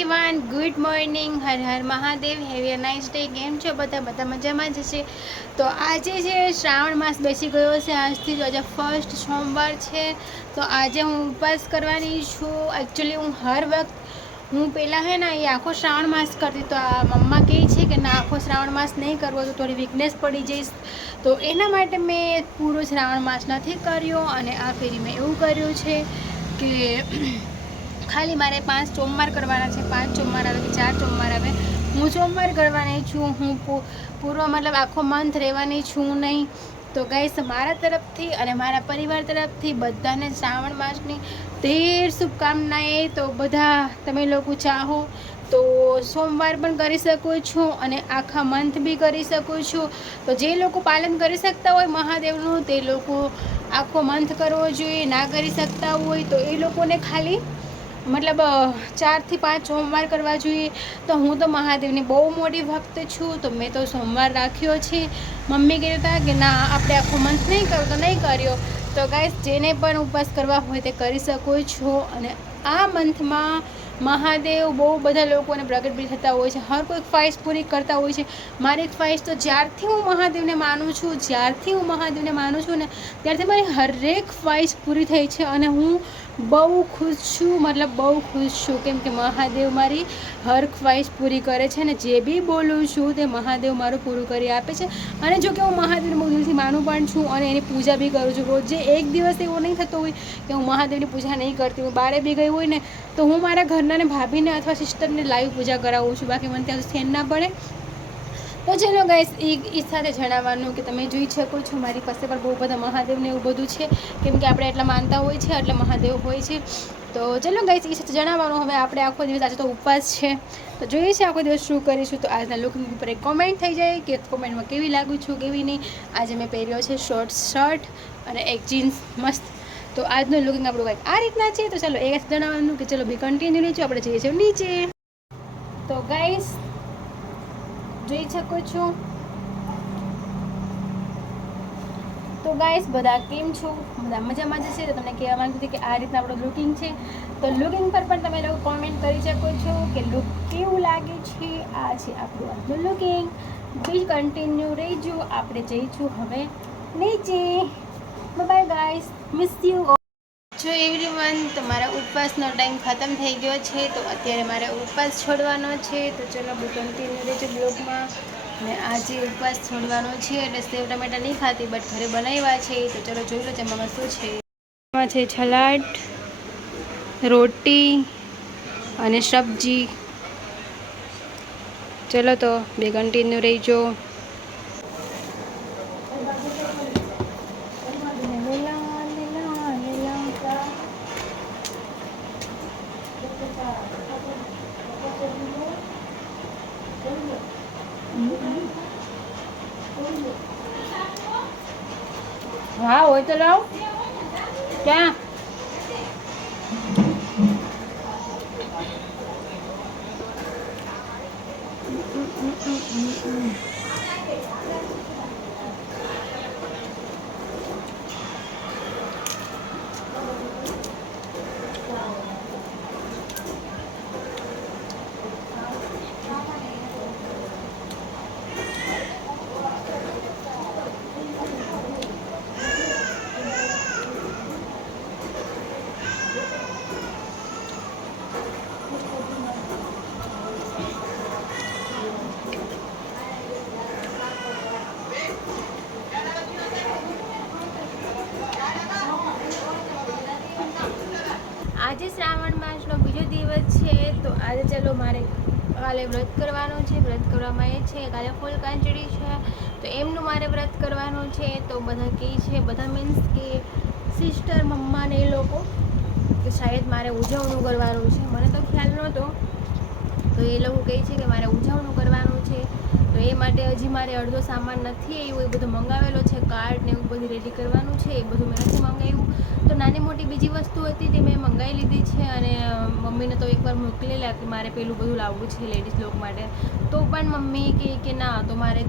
Everyone good morning Har Har Mahadev have a nice day કેમ છો બધા? બધા મજામાં જ છે? તો આજે છે શ્રાવણ માસ બેસી ગયો છે, આજથી જ આજે ફર્સ્ટ સોમવાર છે. તો આજે હું ઉપવાસ કરવાની છું. એકચ્યુઅલી હું હર વખત, હું પહેલાં હે ને એ આખો શ્રાવણ માસ કરતી. તો આ મમ્મા કહે છે કે ના, આખો શ્રાવણ માસ નહીં કરવો, તો થોડી વીકનેસ પડી જઈશ. તો એના માટે મેં પૂરો શ્રાવણ માસ નથી કર્યો અને આ ફેરી મેં એવું કર્યું છે કે ખાલી મારે પાંચ ચોમવાર કરવાના છે, પાંચ ચોમવાર આવે કે ચાર ચોમવાર આવે. હું સોમવાર કરવાની છું, હું પૂરો મતલબ આખો મંથ રહેવાની છું નહીં. તો ગાઈસ મારા તરફથી અને મારા પરિવાર તરફથી બધાને શ્રાવણ માસની ઢેર શુભકામનાએ તો બધા તમે લોકો ચાહો તો સોમવાર પણ કરી શકો છો અને આખા મંથ બી કરી શકો છો. તો જે લોકો પાલન કરી શકતા હોય મહાદેવનું તે લોકો આખો મંથ કરવો જોઈએ, ના કરી શકતા હોય તો એ લોકોને ખાલી મતલબ ચારથી પાંચ સોમવાર કરવા જોઈએ, તો હું તો મહાદેવની બહુ મોટી ભક્ત છું, તો મેં તો સોમવાર રાખ્યો છે. મમ્મી કહેતા હતા કે ના, આપણે આખો મંથ નહીં કર્યો તો નહીં કર્યો. તો ગાઈસ જેને પણ ઉપવાસ કરવા હોય તે કરી શકો છો. અને આ મંથમાં મહાદેવ બહુ બધા લોકોને પ્રગટ બી થતા હોય છે. હર કોઈ ખ્વાહિશ પૂરી કરતા હોય છે. મારી ખ્વાહિશ તો જ્યારથી હું મહાદેવને માનું છું, જ્યારથી હું મહાદેવને માનું છું ને, ત્યારથી મારી હરેક ખ્વાહિશ પૂરી થઈ છે. અને હું બહુ ખુશ છું, મતલબ બહુ ખુશ છું. કેમ કે મહાદેવ મારી હર ખ્વાહિશ પૂરી કરે છે અને જે બી બોલું છું તે મહાદેવ મારું પૂરું કરી આપે છે. અને જો કે હું મહાદેવને બહુ દિલથી માનું પણ છું અને એની પૂજા બી કરું છું. રોજે એક દિવસ એવો નહીં થતો હોય કે હું મહાદેવની પૂજા નહીં કરતી હું બારે બી ગઈ હોય ને, તો હું મારા ઘરનાને ભાભીને અથવા સિસ્ટરને લાઈવ પૂજા કરાવું છું. બાકી મને ત્યાં સુધી ના પડે. તો ચલો ગાઈસ એ સાથે જણાવવાનું કે તમે જોઈ શકો છો, મારી પાસે પણ બહુ બધા મહાદેવને એવું બધું છે. કેમ કે આપણે એટલા માનતા હોય છે, એટલે મહાદેવ હોય છે. તો ચલો ગાઈસ એ સાથે જણાવવાનું. હવે આપણે આખો દિવસ, આજે તો ઉપવાસ છે. તો જોઈએ છે આખો દિવસ શું કરીશું. તો આજના લુકની ઉપર એક કોમેન્ટ થઈ જાય કે કોમેન્ટમાં કેવી લાગુ છું, કેવી નહીં. આજે મેં પહેર્યો છે શોર્ટ શર્ટ અને એક જીન્સ મસ્ત. તો આજનું લુકિંગ આપણું કંઈક આ રીતના છે. તો ચાલો એ જણાવવાનું કે ચલો બી કન્ટિન્યુ નીચે આપણે જઈએ છીએ નીચે. તો ગાઈસ જોઈ શકો છો. તો ગાઈસ બધા કેમ છો? બધા મજામાં જશે તો તમને કહેવા માંગુ છું કે આ રીતના આપણું લુકિંગ છે. તો લુકિંગ પર પણ તમે લોકો કોમેન્ટ કરી શકો છો કે લુક કેવું લાગે છે? આ છે આપણું આજનું લુકિંગ બી કન્ટિન્યુ રહીજો. આપણે જઈશું હવે નીચે. બાય ગાઈસ મિસ યુ જો એવરીવન તમારા ઉપવાસનો ટાઈમ ખતમ થઈ ગયો છે, તો અત્યારે મારે ઉપવાસ છોડવાનો છે. તો ચલો કન્ટિન્યુ રહેજો બ્લોગમાં. અને આજે ઉપવાસ છોડવાનો છે, એટલે સેવ ટમેટા નહીં ખાતી બટ ઘરે બનાવ્યા છે. તો ચલો, જોઈ લો જમવામાં શું છે. એમાં છે છલાટ રોટી અને સબ્જી. ચલો તો બે કન્ટિન્યુ રહીજો. હા હોય તો લાવ ક્યાં આજે શ્રાવણ માસનો બીજો દિવસ છે, તો આજે ચાલો મારે કાલે વ્રત કરવાનું છે. વ્રત કરવામાં એ છે, કાલે ફૂલ કાંચડી છે. તો એમનું મારે વ્રત કરવાનું છે. તો બધા કહે છે, બધા મીન્સ કે સિસ્ટર મમ્માને એ લોકો, કે શાયદ મારે ઉજવણું કરવાનું છે. મને તો ખ્યાલ નહોતો. તો એ લોકો કહે છે કે મારે ઉજવણું કરવાનું છે. એ માટે હજી મારે અડધો સામાન નથી એવું એ બધું મંગાવેલો છે કાર્ડ ને એવું બધું રેડી કરવાનું છે, એ બધું મેં નથી મંગાવ્યું. તો નાની મોટી બીજી વસ્તુ હતી તે મેં મંગાવી લીધી છે અને મમ્મીને તો એકવાર મોકલેલા કે મારે પેલું બધું લાવવું છે લેડીઝ લોક માટે. તો પણ મમ્મી કહે કે ના, તો મારે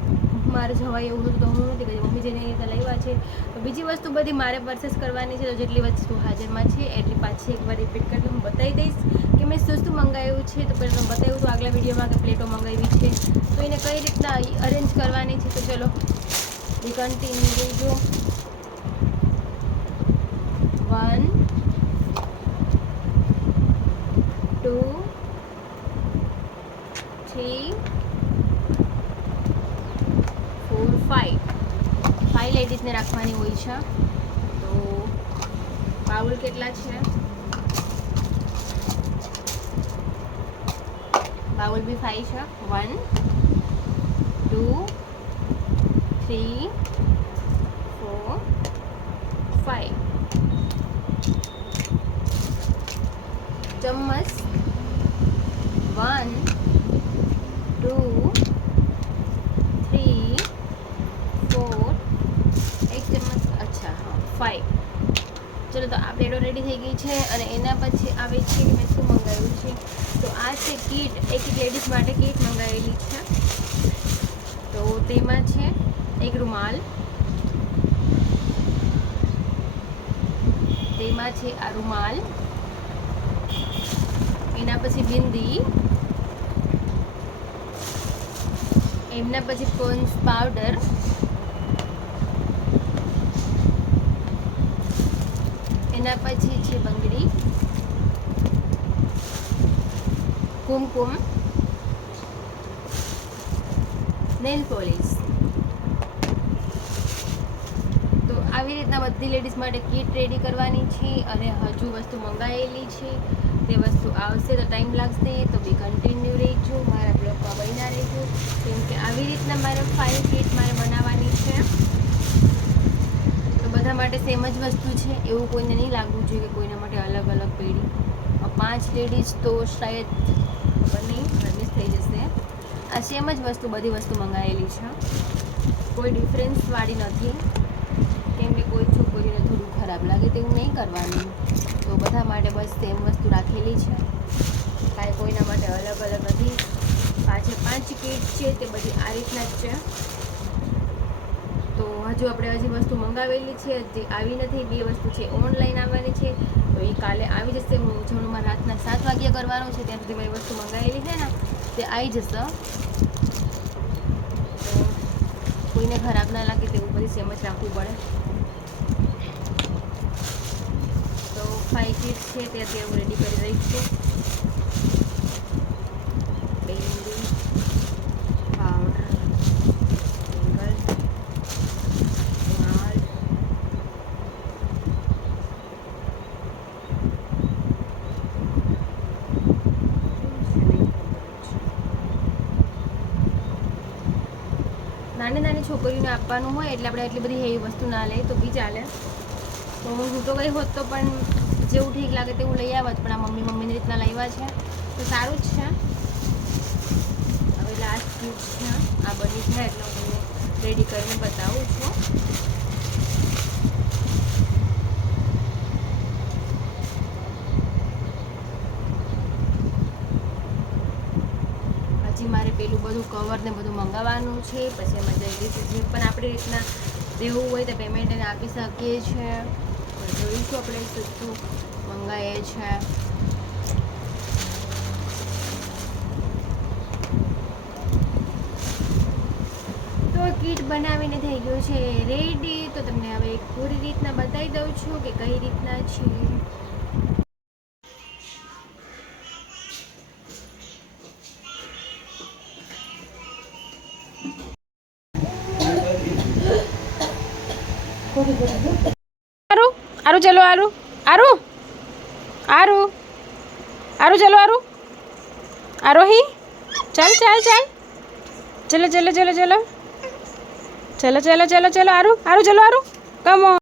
મારે જવાય એવું હતું તો હું નથી કહી મમ્મી જેને રીતે લાવ્યા છે. તો બીજી વસ્તુ બધી મારે પરચેસ કરવાની છે, તો જેટલી વસ્તુ હાજરમાં છે, એટલી પાછી એકવાર રિપીટ કરીને હું બતાવી દઈશ. શું મંગાવ્યું છે તો પેલું બતાવ્યું હતું, આગલા વિડીયોમાં કે પ્લેટો મંગાવી છે. તો એને કઈ રીતના અરેન્જ કરવાની છે તો ચલો એ continue જોઈજો one two three four five five લેડીઝને રાખવાની હોય છે. તો બાઉલ કેટલા છે? that will be 5 Sure, one, two, three. પ્લેટો રેડી થઈ ગઈ છે અને એના પછી આવે છે કે મેં શું મંગાવ્યું છે? તો આ છે કીટ, એક લેડીઝ માટે કીટ મંગાવેલી છે. તો તેમાં છે એક રૂમાલ. તેમાં છે આ રૂમાલ. એના પછી બિંદી. એમના પછી પંચ પાવડર એના પછી છે બંગડી. કુમકુમ. નેલ પોલિશ તો આવી રીતના બધી લેડીઝ માટે કીટ રેડી કરવાની છે અને હજુ વસ્તુ મંગાવેલી છે. તે વસ્તુ આવશે તો ટાઈમ લાગશે, તો બી કન્ટિન્યુ રહેજો. મારા બ્લોગમાં બન્યા રહેજો. કેમ કે આવી રીતના મારે ફાઇવ કીટ મારે બનાવવાની છે. માટે સેમ જ વસ્તુ છે, એવું કોઈને નહીં લાગવું જોઈએ કે કોઈના માટે અલગ અલગ પેઢી. પાંચ લેડીઝ તો શાયદ ખબર નહીં મિસ થઈ જશે. આ સેમ જ વસ્તુ બધી વસ્તુ મંગાવેલી છે. કોઈ ડિફરન્સવાળી નથી. કેમ કે કોઈ છોકરીને થોડું ખરાબ લાગે તેવું નહીં કરવાનું. તો બધા માટે બસ સેમ વસ્તુ રાખેલી છે. કાંઈ કોઈના માટે અલગ અલગ નથી. પાછળ પાંચ કીટ છે તે બધી આ રીતના જ છે. હજુ આપણે હજી વસ્તુ મંગાવેલી છે જે આવી નથી, બે વસ્તુ છે, ઓનલાઈન આવવાની છે, તો એ કાલે આવી જશે. હું જમણમાં રાતના સાત વાગ્યા કરવાનો છે, ત્યાં સુધી મારી વસ્તુ મંગાવેલી છે ને, તે આવી જશે. કોઈને ખરાબ ના લાગે તેવું બધી સેમ જ રાખવું પડે. તો ફાઈ કીટ છે તે અત્યારે હું રેડી કરી રહી છું. નાની નાની છોકરીઓને આપવાનું હોય એટલે આપણે એટલી બધી હેવી વસ્તુ ના લઈએ તો બી ચાલે. તો હું તો ગઈ હોત તો પણ જેવું ઠીક લાગે તેવું લઈ આવત, પણ આ મમ્મી મમ્મીની રીતના લાવ્યા છે. તો સારું જ છે. હવે લાસ્ટ કીટ છે. આ બની છે, એટલે હું રેડી કરીને બતાવું છું. હજી મારે પેલું બધું કવર ને બધું મંગાવવાનું છે. પછી એમાં જઈ જે પણ આપણી રીતના દેવું હોય તો પેમેન્ટ એને આપી શકીએ છીએ જોઈશું આપણે શું મંગાવીએ છીએ કીટ બનાવીને થઈ ગયું છે રેડી તો તમને હવે પૂરી રીતના બતાવી દઉં છું કે કઈ રીતના છે. આરુ આરુ ચલો આરુ આરુ આરુ આરુ ચલો આરુ આરોહી ચાલ ચાલ ચાલ ચલો ચલો ચલો ચલો ચલો ચલો ચલો ચલો આરુ આરુ ચલો આરુ કમ